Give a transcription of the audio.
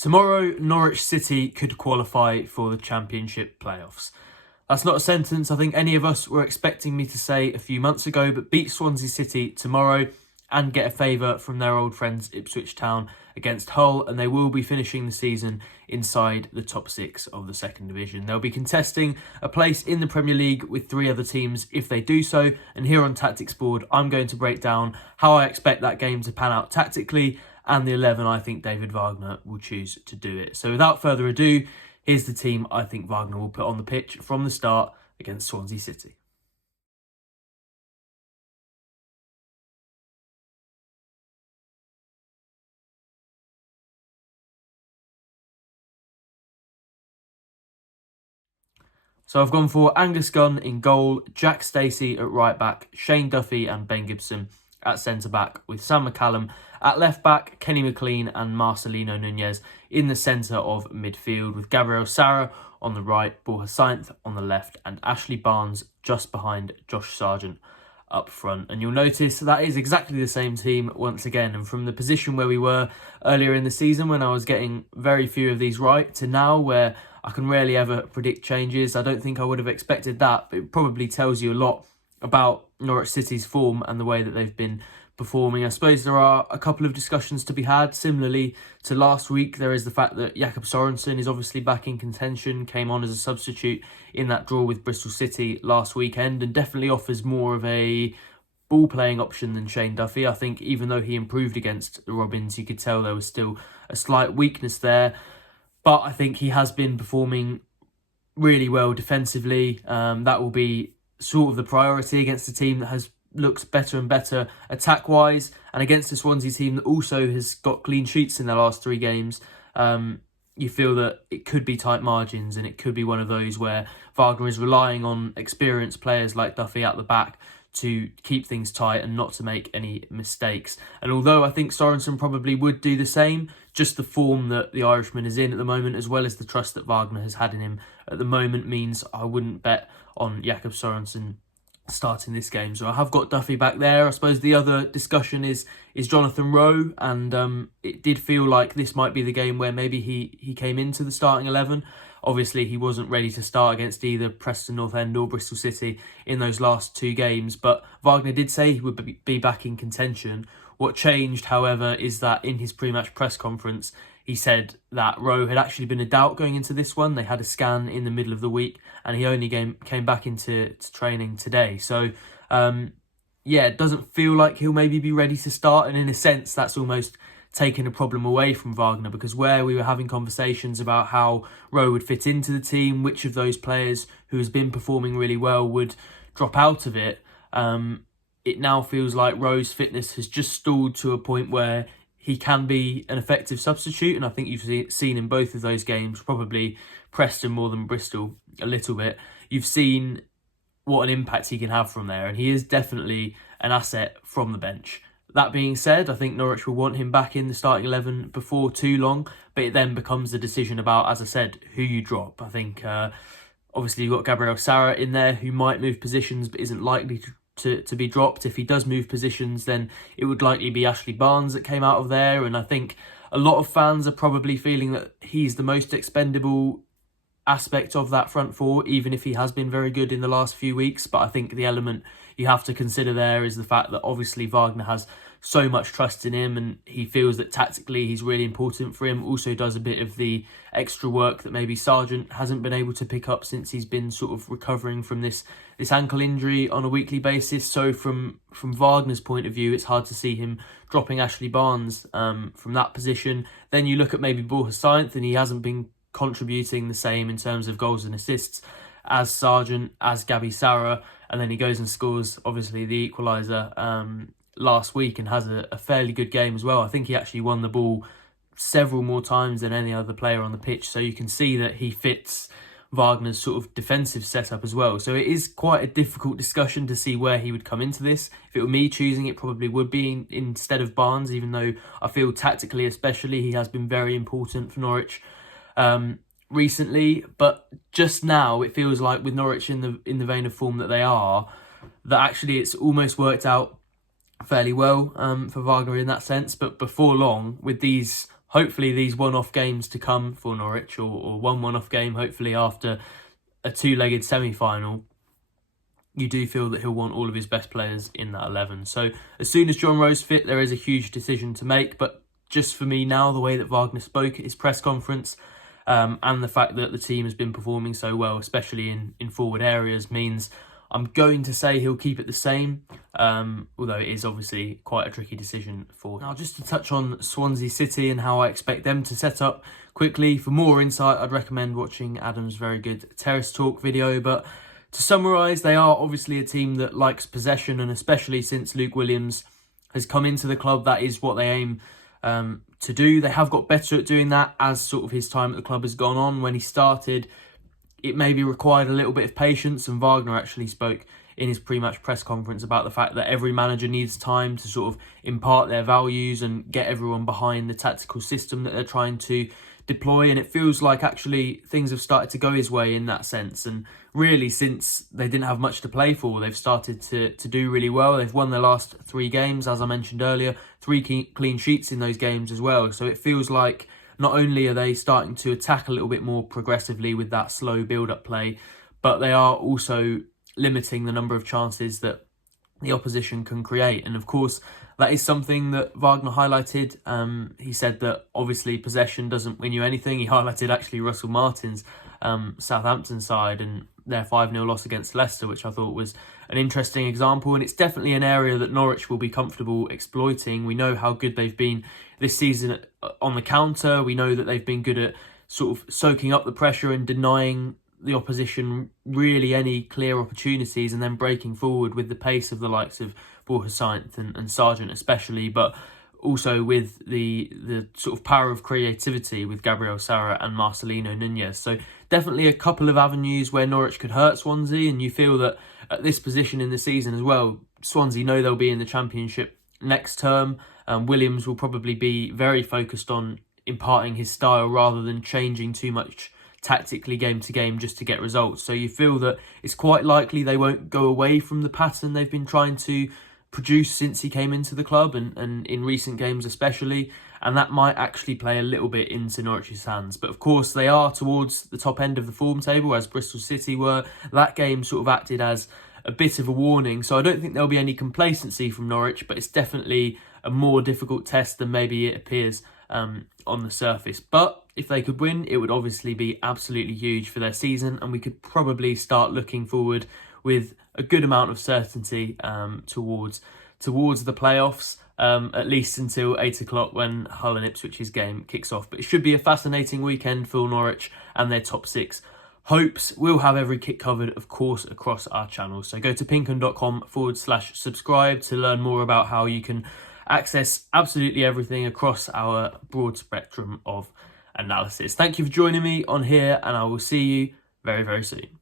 Tomorrow, Norwich City could qualify for the Championship playoffs. That's not a sentence I think any of us were expecting me to say a few months ago, but beat Swansea City tomorrow and get a favour from their old friends Ipswich Town against Hull, and they will be finishing the season inside the top six of the second division. They'll be contesting a place in the Premier League with three other teams if they do so, and here on Tactics Board I'm going to break down how I expect that game to pan out tactically and the 11 I think David Wagner will choose to do it. So without further ado, here's the team I think Wagner will put on the pitch from the start against Swansea City. So I've gone for Angus Gunn in goal, Jack Stacey at right back, Shane Duffy and Ben Gibson at centre back, with Sam McCallum at left back, Kenny McLean and Marcelino Nunez in the centre of midfield, with Gabriel Sara on the right, Borja Sainz on the left and Ashley Barnes just behind Josh Sargent up front. And you'll notice that is exactly the same team once again, and from the position where we were earlier in the season when I was getting very few of these right to now where I can rarely ever predict changes, I don't think I would have expected that, but it probably tells you a lot about Norwich City's form and the way that they've been performing. I suppose there are a couple of discussions to be had. Similarly to last week, there is the fact that Jakob Sorensen is obviously back in contention, came on as a substitute in that draw with Bristol City last weekend, and definitely offers more of a ball-playing option than Shane Duffy. I think even though he improved against the Robins, you could tell there was still a slight weakness there. But I think he has been performing really well defensively. That will be sort of the priority against a team that has looked better and better attack-wise, and against a Swansea team that also has got clean sheets in their last three games. You feel that it could be tight margins, and it could be one of those where Wagner is relying on experienced players like Duffy at the back to keep things tight and not to make any mistakes. And although I think Sorensen probably would do the same, just the form that the Irishman is in at the moment, as well as the trust that Wagner has had in him at the moment, means I wouldn't bet on Jakob Sorensen starting this game. So I have got Duffy back there. I suppose the other discussion is Jonathan Rowe, and it did feel like this might be the game where maybe he came into the starting 11. Obviously, he wasn't ready to start against either Preston North End or Bristol City in those last two games, but Wagner did say he would be back in contention. What changed, however, is that in his pre-match press conference, he said that Rowe had actually been a doubt going into this one. They had a scan in the middle of the week, and he only came back into training today. So, it doesn't feel like he'll maybe be ready to start, and in a sense, that's almost taken a problem away from Wagner, because where we were having conversations about how Rowe would fit into the team, which of those players who has been performing really well would drop out of it, it now feels like Rowe's fitness has just stalled to a point where he can be an effective substitute, and I think you've seen in both of those games, probably Preston more than Bristol a little bit, you've seen what an impact he can have from there, and he is definitely an asset from the bench. That being said, I think Norwich will want him back in the starting 11 before too long, but it then becomes the decision about, as I said, who you drop. I think, obviously, you've got Gabriel Sara in there, who might move positions but isn't likely to be dropped. If he does move positions, then it would likely be Ashley Barnes that came out of there, and I think a lot of fans are probably feeling that he's the most expendable aspect of that front four, even if he has been very good in the last few weeks. But I think the element you have to consider there is the fact that obviously Wagner has so much trust in him, and he feels that tactically he's really important for him. Also does a bit of the extra work that maybe Sargent hasn't been able to pick up since he's been sort of recovering from this ankle injury on a weekly basis. So from Wagner's point of view, it's hard to see him dropping Ashley Barnes from that position. Then you look at maybe Borja Sainz, and he hasn't been contributing the same in terms of goals and assists as Sargent, as Gabby Sara, and then he goes and scores obviously the equaliser last week and has a fairly good game as well. I think he actually won the ball several more times than any other player on the pitch, so you can see that he fits Wagner's sort of defensive setup as well. So it is quite a difficult discussion to see where he would come into this. If it were me choosing, it probably would be instead of Barnes, even though I feel tactically especially he has been very important for Norwich recently. But just now it feels like with Norwich in the vein of form that they are, that actually it's almost worked out fairly well for Wagner in that sense. But before long, with these hopefully these one-off games to come for Norwich, or one one-off game, hopefully after a two-legged semi-final, you do feel that he'll want all of his best players in that 11. So as soon as John Rowe's fit, there is a huge decision to make. But just for me now, the way that Wagner spoke at his press conference, and the fact that the team has been performing so well, especially in forward areas, means I'm going to say he'll keep it the same, although it is obviously quite a tricky decision for him. Now, just to touch on Swansea City and how I expect them to set up quickly, for more insight, I'd recommend watching Adam's very good Terrace Talk video. But to summarise, they are obviously a team that likes possession, and especially since Luke Williams has come into the club, that is what they aim to do. They have got better at doing that as sort of his time at the club has gone on. When he started, it maybe required a little bit of patience, and Wagner actually spoke in his pre-match press conference about the fact that every manager needs time to sort of impart their values and get everyone behind the tactical system that they're trying to deploy. And it feels like actually things have started to go his way in that sense. And really, since they didn't have much to play for, they've started to do really well. They've won their last 3 games, as I mentioned earlier, 3 clean sheets in those games as well. So it feels like not only are they starting to attack a little bit more progressively with that slow build-up play, but they are also limiting the number of chances that the opposition can create. And of course, that is something that Wagner highlighted. He said that obviously possession doesn't win you anything. He highlighted actually Russell Martin's Southampton side and their 5-0 loss against Leicester, which I thought was an interesting example. And it's definitely an area that Norwich will be comfortable exploiting. We know how good they've been this season on the counter. We know that they've been good at sort of soaking up the pressure and denying the opposition really any clear opportunities, and then breaking forward with the pace of the likes of Borja Sainz and Sargent especially, but also with the sort of power of creativity with Gabriel Sara and Marcelino Nunez. So definitely a couple of avenues where Norwich could hurt Swansea, and you feel that at this position in the season as well, Swansea know they'll be in the Championship next term. Williams will probably be very focused on imparting his style rather than changing too much tactically game to game just to get results. So you feel that it's quite likely they won't go away from the pattern they've been trying to produce since he came into the club, and in recent games especially, and that might actually play a little bit into Norwich's hands. But of course they are towards the top end of the form table, as Bristol City were. That game sort of acted as a bit of a warning, so I don't think there'll be any complacency from Norwich, but it's definitely a more difficult test than maybe it appears on the surface. But if they could win, it would obviously be absolutely huge for their season, and we could probably start looking forward with a good amount of certainty towards the playoffs, at least until 8 o'clock when Hull and Ipswich's game kicks off. But it should be a fascinating weekend for Norwich and their top 6 hopes. We'll have every kick covered, of course, across our channel. So go to pinkun.com/subscribe to learn more about how you can access absolutely everything across our broad spectrum of analysis. Thank you for joining me on here, and I will see you very, very soon.